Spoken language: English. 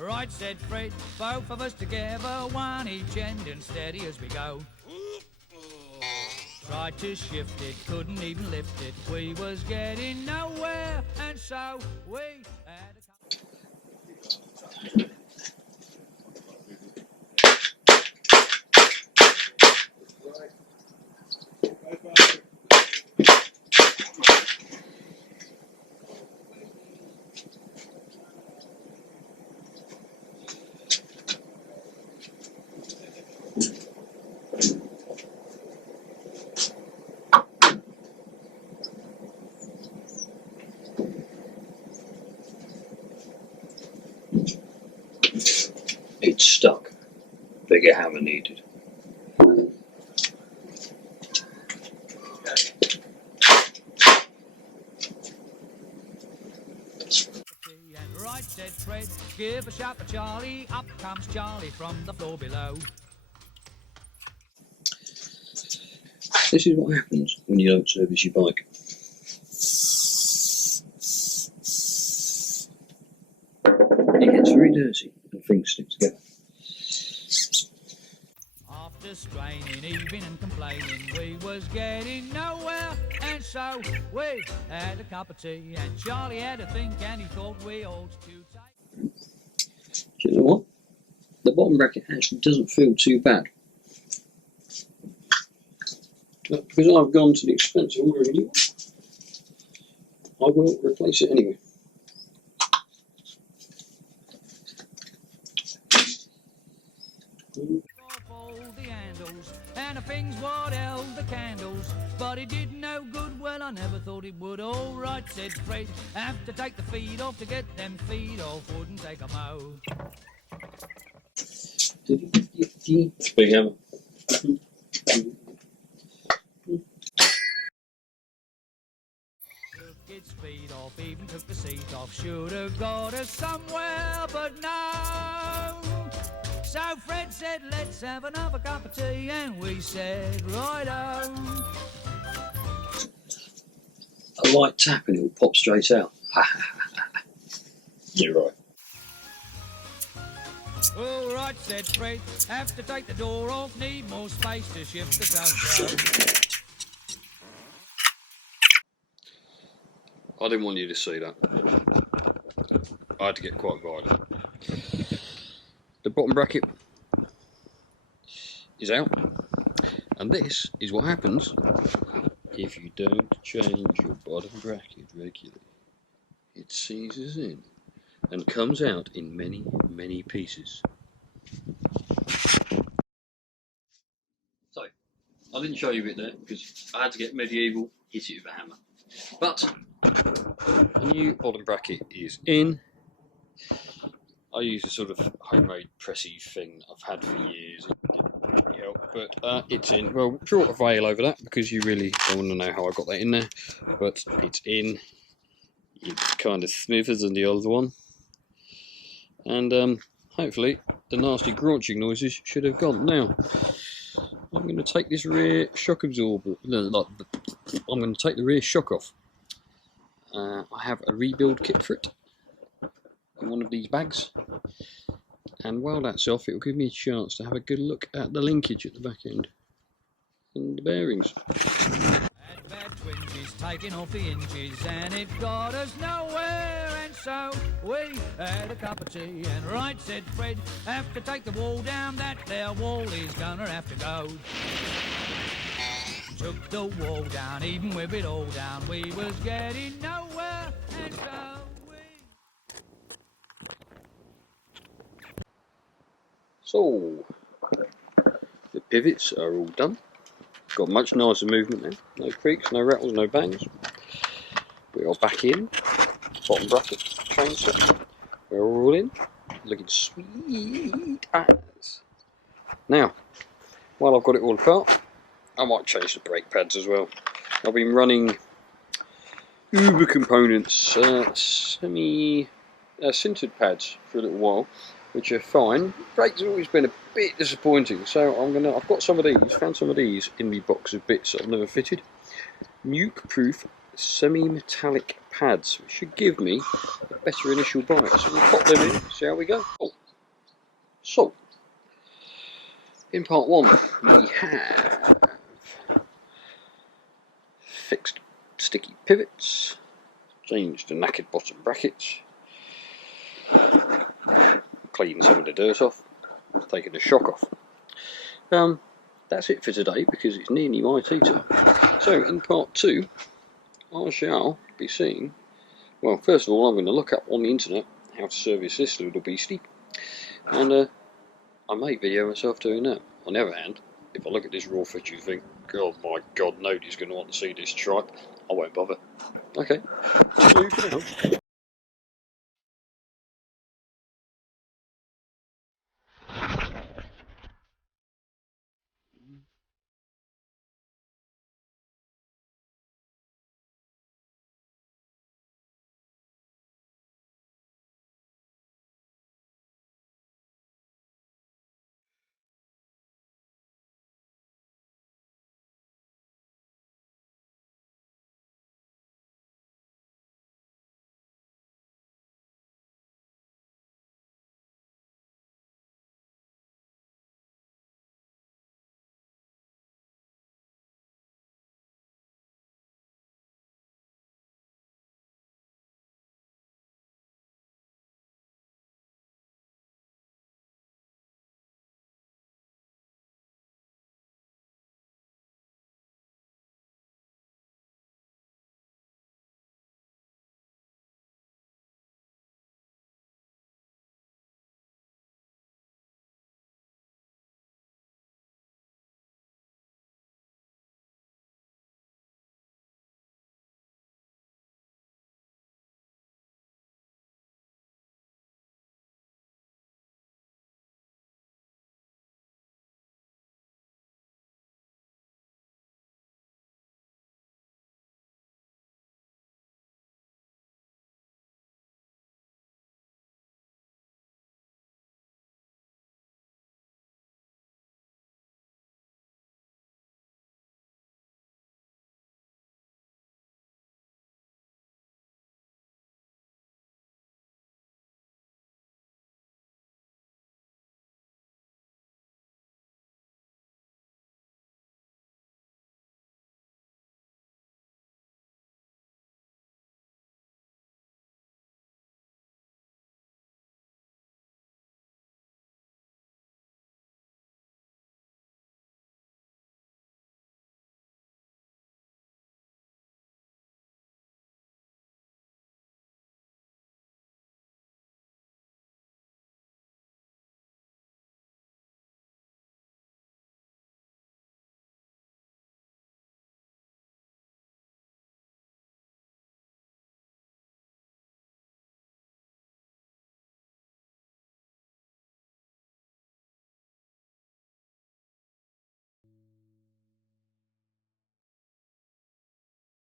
Right, said Fred, both of us together, one each end and steady as we go. Tried to shift it, couldn't even lift it. We was getting nowhere, and so we had a... It's stuck. Bigger hammer needed. Right, said Fred, give a shout for Charlie. Up comes Charlie from the floor below. This is what happens when you don't service your bike. It gets very dirty and things stick together. After straining, even and complaining, we was getting nowhere, and so we had a cup of tea, and Charlie had a think, and he thought we ought to take... Do you know what? The bottom bracket actually doesn't feel too bad. But because I've gone to the expense of ordering a new one, I will replace it anyway. All the handles and the things what held the candles, but it did no good. Well, I never thought it would. All right, said Fred, have to take the feet off to get them feet off. Wouldn't take a mo. It's a big hammer. Took its feet off, even took the seat off. Should have got us somewhere, but no. So Fred said, let's have another cup of tea, and we said, righto. A light tap and it will pop straight out. You're right. All right, said Fred, have to take the door off, need more space to shift the counter. I didn't want you to see that. I had to get quite violent. The bottom bracket is out, and this is what happens if you don't change your bottom bracket regularly. It seizes in and comes out in many, many pieces. So, I didn't show you it there because I had to get medieval, hit it with a hammer. But the new bottom bracket is in. I use a sort of homemade pressy thing I've had for years. It didn't really help, but it's in. Well, draw a veil over that because you really don't want to know how I got that in there. But it's in. It's kind of smoother than the other one. And hopefully the nasty graunching noises should have gone. Now, I'm going to take this rear shock absorber. I'm going to take the rear shock off. I have a rebuild kit for it. In one of these bags, and while that's off, it will give me a chance to have a good look at the linkage at the back end and the bearings. Had bad twinges, taking off the hinges, and it got us nowhere, and so we had a cup of tea, and right, said Fred, have to take the wall down, that there wall is gonna have to go. Took the wall down, even with it all down, we was getting nowhere, and so So, the pivots are all done. Got much nicer movement now. No creaks, no rattles, no bangs. We are back in. Bottom bracket train set. We're all in. Looking sweet as. Now, while I've got it all apart, I might change the brake pads as well. I've been running Uber Components semi-sintered pads for a little while, which are fine. Brakes have always been a bit disappointing, so I've got some of these, found some of these in the box of bits that I've never fitted. Nuke-proof semi-metallic pads, which should give me a better initial bite. So we'll pop them in, see how we go. Oh. So, in part 1 we have fixed sticky pivots, changed the knackered bottom brackets, cleaned some of the dirt off, taken the shock off. That's it for today because it's nearly my tea time. So in part 2 I shall be seeing, well, first of all I'm going to look up on the internet how to service this little beastie, and I may video myself doing that. On the other hand, if I look at this raw footage and think, oh my god, nobody's going to want to see this tripe, I won't bother. Okay, see you for now.